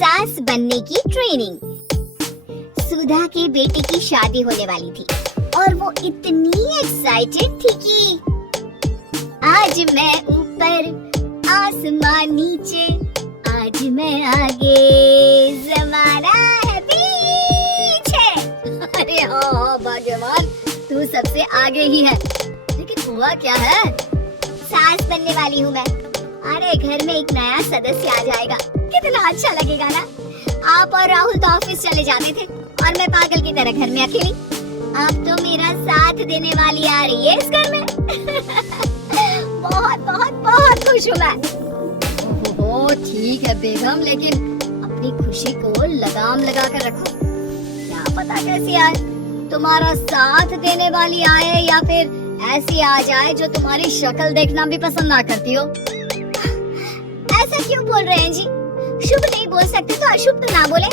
सास बनने की ट्रेनिंग। सुधा के बेटे की शादी होने वाली थी और वो इतनी एक्साइटेड थी कि आज मैं ऊपर आसमान नीचे, आज मैं आगे जमाना है पीछे। अरे हाँ भाग्यवान, तू सबसे आगे ही है। लेकिन हुआ क्या है? सास बनने वाली हूँ मैं। अरे घर में एक नया सदस्य आ जाएगा, कितना अच्छा लगेगा ना। आप और राहुल तो ऑफिस चले जाते थे और मैं पागल की तरह घर में अकेली। अब तो मेरा साथ देने वाली आ रही है इस घर में। बहुत बहुत बहुत खुश हूँ मैं। ओहो ठीक है बेगम, लेकिन अपनी खुशी को लगाम लगा कर रखो। क्या पता कैसी आए, तुम्हारा साथ देने वाली आए या फिर ऐसी आ जाए जो तुम्हारी शक्ल देखना भी पसंद ना करती हो। ऐसा क्यों बोल रहे हैं जी? शुभ नहीं बोल सकते तो अशुभ तो ना बोले।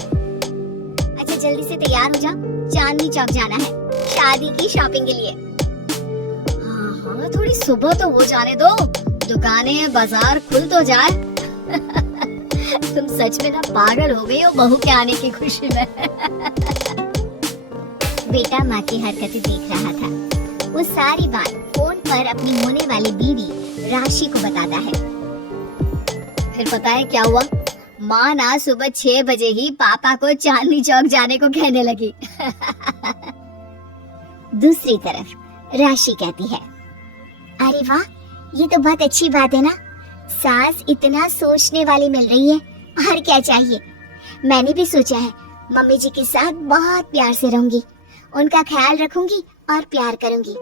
अच्छा जल्दी से तैयार हो जाओ, चांदनी चौक जाना है शादी की शॉपिंग के लिए। हाँ, थोड़ी सुबह तो हो जाने दो, दुकानें बाजार खुल तो जाए। तुम सच में ना पागल हो गई हो बहू के आने की खुशी में। बेटा माँ की हरकतें देख रहा था। वो सारी बात फोन पर अपनी होने वाली बीवी राशि को बताता है। फिर पता है क्या हुआ? माँ ना सुबह 6 बजे ही पापा को चांदनी चौक जाने को कहने लगी। दूसरी तरफ राशि कहती है, अरे वाह, ये तो बहुत अच्छी बात है ना। सास इतना सोचने वाली मिल रही है, और क्या चाहिए। मैंने भी सोचा है मम्मी जी के साथ बहुत प्यार से रहूंगी, उनका ख्याल रखूंगी और प्यार करूंगी।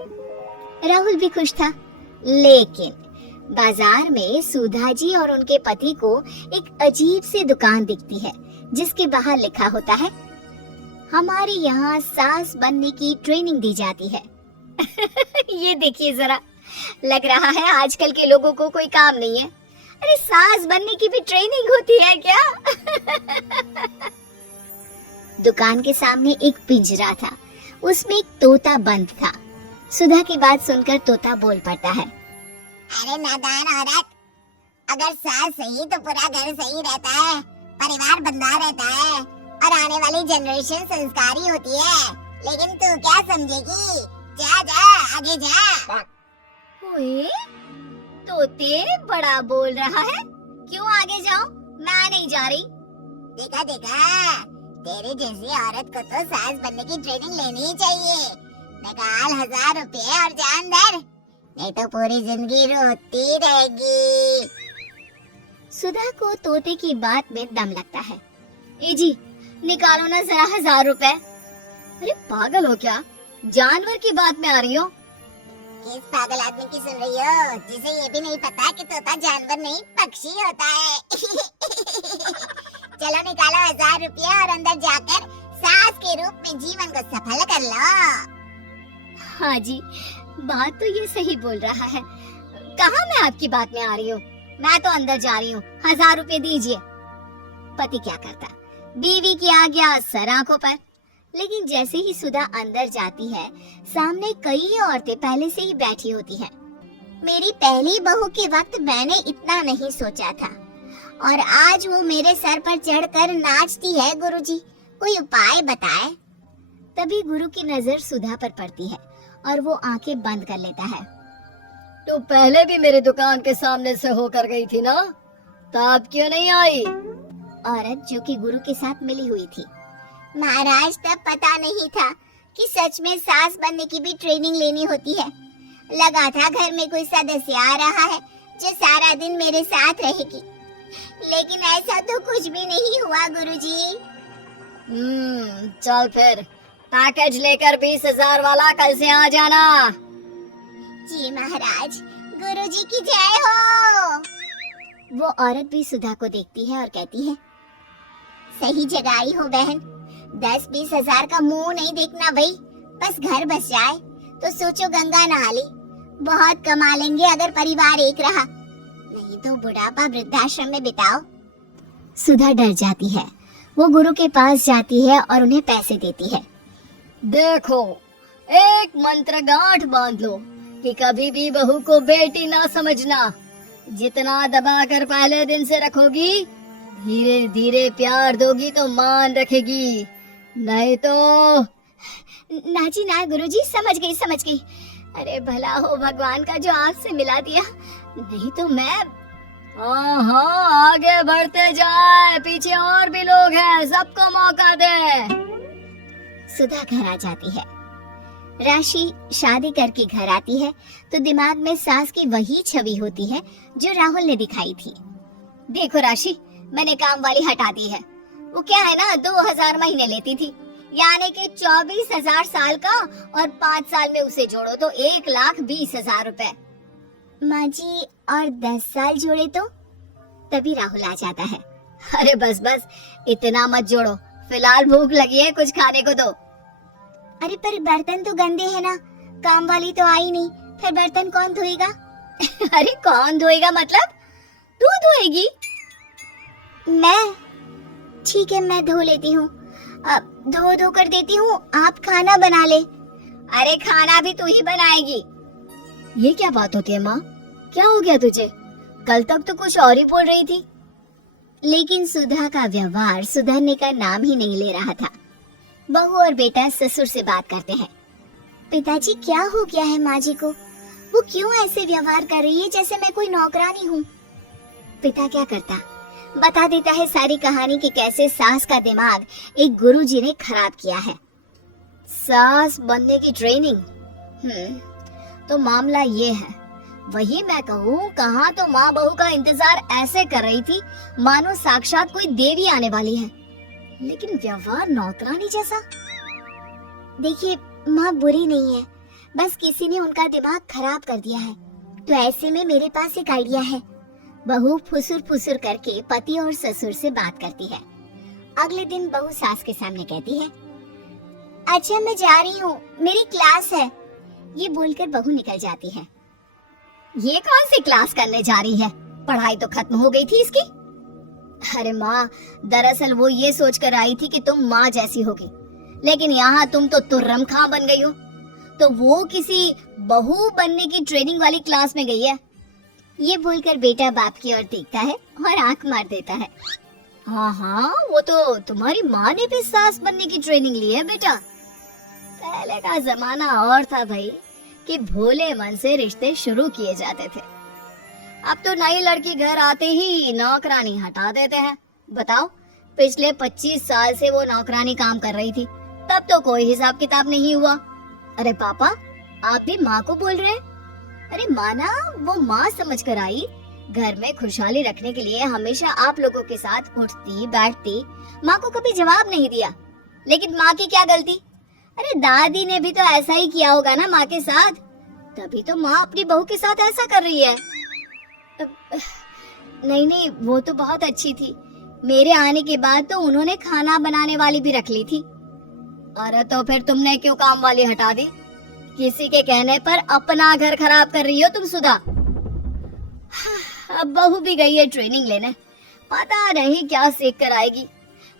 राहुल भी खुश था, लेकिन बाजार में सुधा जी और उनके पति को एक अजीब सी दुकान दिखती है जिसके बाहर लिखा होता है, हमारे यहाँ सास बनने की ट्रेनिंग दी जाती है। ये देखिए जरा, लग रहा है आजकल के लोगों को कोई काम नहीं है। अरे सास बनने की भी ट्रेनिंग होती है क्या? दुकान के सामने एक पिंजरा था, उसमें एक तोता बंद था। सुधा की बात सुनकर तोता बोल पड़ता है, अरे नादान औरत, अगर सास सही तो पूरा घर सही रहता है, परिवार बंधा रहता है और आने वाली जनरेशन संस्कारी होती है। लेकिन तू क्या समझेगी? जा जा आगे जा। ओए, तोते बड़ा बोल रहा है, क्यों आगे जाऊं? मैं नहीं जा रही। देखा देखा, तेरे जैसी औरत को तो सास बनने की ट्रेनिंग लेनी ही चाहिए। निकाल 1000 रुपए और जान दर, नहीं तो पूरी जिंदगी रोती रहेगी। सुधा को तोते की बात में दम लगता है। ए जी, निकालो ना जरा 1000 रुपए। अरे पागल हो क्या? जानवर की बात में आ रही हो? किस पागल आदमी की सुन रही हो, जिसे ये भी नहीं पता कि तोता जानवर नहीं पक्षी होता है। चलो निकालो 1000 रुपया और अंदर जाकर सास के रूप में जीवन को सफल कर लो। हाँ जी, बात तो ये सही बोल रहा है। कहाँ मैं आपकी बात में आ रही हूँ? मैं तो अंदर जा रही हूँ, 1000 रुपए दीजिए। पति क्या करता, बीवी की आज्ञा सर आंखों पर। लेकिन जैसे ही सुधा अंदर जाती है, सामने कई औरतें पहले से ही बैठी होती हैं। मेरी पहली बहू के वक्त मैंने इतना नहीं सोचा था, और आज वो मेरे सर पर चढ़कर नाचती है। गुरुजी, कोई उपाय बताए। तभी गुरु की नजर सुधा पर पड़ती है और वो आंखें बंद कर लेता है। तो पहले भी मेरी दुकान के सामने से होकर गई थी ना, तब क्यों नहीं आई? औरत जो कि गुरु के साथ मिली हुई थी। महाराज, तब पता नहीं था कि सच में सास बनने की भी ट्रेनिंग लेनी होती है। लगा था घर में कोई सदस्य आ रहा है जो सारा दिन मेरे साथ रहेगी, लेकिन ऐसा तो कुछ भी नहीं हुआ गुरुजी। चल फिर पैकेज लेकर 20,000 वाला कल से आ जाना। जी महाराज, गुरुजी की जय हो। वो औरत भी सुधा को देखती है और कहती है, सही जगह आई हो बहन। 10-20 हजार का मुंह नहीं देखना भाई, बस घर बस जाए तो सोचो गंगा नहा ली। बहुत कमा लेंगे अगर परिवार एक रहा, नहीं तो बुढ़ापा वृद्धाश्रम में बिताओ। सुधा डर जाती है। वो गुरु के पास जाती है और उन्हें पैसे देती है। देखो, एक मंत्र गांठ बांध लो कि कभी भी बहू को बेटी ना समझना। जितना दबाकर पहले दिन से रखोगी, धीरे धीरे प्यार दोगी तो मान रखेगी, नहीं तो। ना जी ना गुरुजी, समझ गई। अरे भला हो भगवान का जो आपसे मिला दिया, नहीं तो मैं। हाँ हाँ, आगे बढ़ते जाए, पीछे और भी लोग हैं, सबको मौका दे। सुधा घर आ जाती है। राशि शादी करके घर आती है तो दिमाग में सास की वही छवि होती है जो राहुल ने दिखाई थी। देखो राशि, मैंने काम वाली हटा दी है। वो क्या है ना, 2000 महीने लेती थी, यानी कि 24,000 साल का, और 5 साल में उसे जोड़ो तो 1,20,000 रुपए। माँ जी, और 10 साल जोड़े तो? तभी राहुल आ जाता है। अरे बस बस, इतना मत जोड़ो, फिलहाल भूख लगी है, कुछ खाने को दो। अरे पर बर्तन तो गंदे हैं ना, काम वाली तो आई नहीं, फिर बर्तन कौन धोएगा? अरे कौन धोएगा मतलब? तू धोएगी? मैं? ठीक है, मैं धो लेती हूँ। अब धो कर देती हूँ, आप खाना बना ले। अरे खाना भी तू ही बनाएगी? ये क्या बात होती है माँ? क्या हो गया तुझे? कल तक तो कुछ और ही बोल रही थी। लेकिन सुधा का व्यवहार सुधरने का नाम ही नहीं ले रहा था। बहू और बेटा ससुर से बात करते हैं। पिताजी, क्या हो गया है माँ जी को? वो क्यों ऐसे व्यवहार कर रही है जैसे मैं कोई नौकरानी हूँ? पिता क्या करता, बता देता है सारी कहानी कि कैसे सास का दिमाग एक गुरुजी ने खराब किया है। सास बनने की ट्रेनिंग? तो मामला ये है, वही मैं कहूँ, कहाँ तो माँ बहू का इंतजार ऐसे कर रही थी मानो साक्षात कोई देवी आने वाली है, लेकिन व्यवहार नौकरानी जैसा। देखिए, माँ बुरी नहीं है, बस किसी ने उनका दिमाग खराब कर दिया है। तो ऐसे में मेरे पास एक आइडिया है। बहू फुसुर फुसुर करके पति और ससुर से बात करती है। अगले दिन बहू सास के सामने कहती है, अच्छा मैं जा रही हूँ, मेरी क्लास है। ये बोलकर बहू निकल जाती है। ये कौन सी क्लास करने जा रही है? पढ़ाई तो खत्म हो गई थी इसकी। अरे माँ, दरअसल वो ये सोच कर आई थी कि तुम माँ जैसी होगी, लेकिन यहाँ तुम तो तुर्रम खां बन गई हो। तो वो किसी बहू बनने की ट्रेनिंग वाली क्लास में गई है। ये बोलकर बेटा बाप की ओर देखता है और आंख मार देता है। हाँ हाँ, वो तो तुम्हारी माँ ने भी सास बनने की ट्रेनिंग ली है बेटा। पहले का जमाना और था भाई, कि भोले मन से रिश्ते शुरू किए जाते थे। अब तो नई लड़की घर आते ही नौकरानी हटा देते हैं। बताओ, पिछले 25 साल से वो नौकरानी काम कर रही थी, तब तो कोई हिसाब किताब नहीं हुआ। अरे पापा, आप भी माँ को बोल रहे हैं? अरे माना, वो माँ समझ कर आई, घर में खुशहाली रखने के लिए हमेशा आप लोगों के साथ उठती बैठती, माँ को कभी जवाब नहीं दिया। लेकिन माँ की क्या गलती? अरे दादी ने भी तो ऐसा ही किया होगा ना माँ के साथ, तभी तो माँ अपनी बहू के साथ ऐसा कर रही है। नहीं नहीं, वो तो बहुत अच्छी थी। मेरे आने के बाद तो उन्होंने खाना बनाने वाली भी रख ली थी। अरे तो फिर तुमने क्यों काम वाली हटा दी? किसी के कहने पर अपना घर खराब कर रही हो तुम सुधा। अब बहू भी गई है ट्रेनिंग लेने, पता नहीं क्या सीख कर आएगी।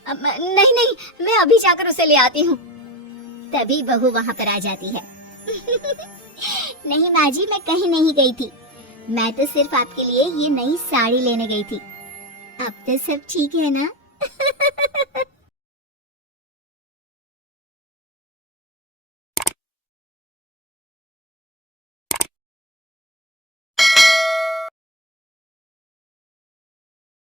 नहीं नहीं, मैं अभी जाकर उसे ले आती हूँ। तभी बहू वहाँ पर आ जाती है। नहीं माँ जी, मैं कहीं नहीं गई थी, मैं तो सिर्फ आपके लिए ये नई साड़ी लेने गई थी। अब तो सब ठीक है ना?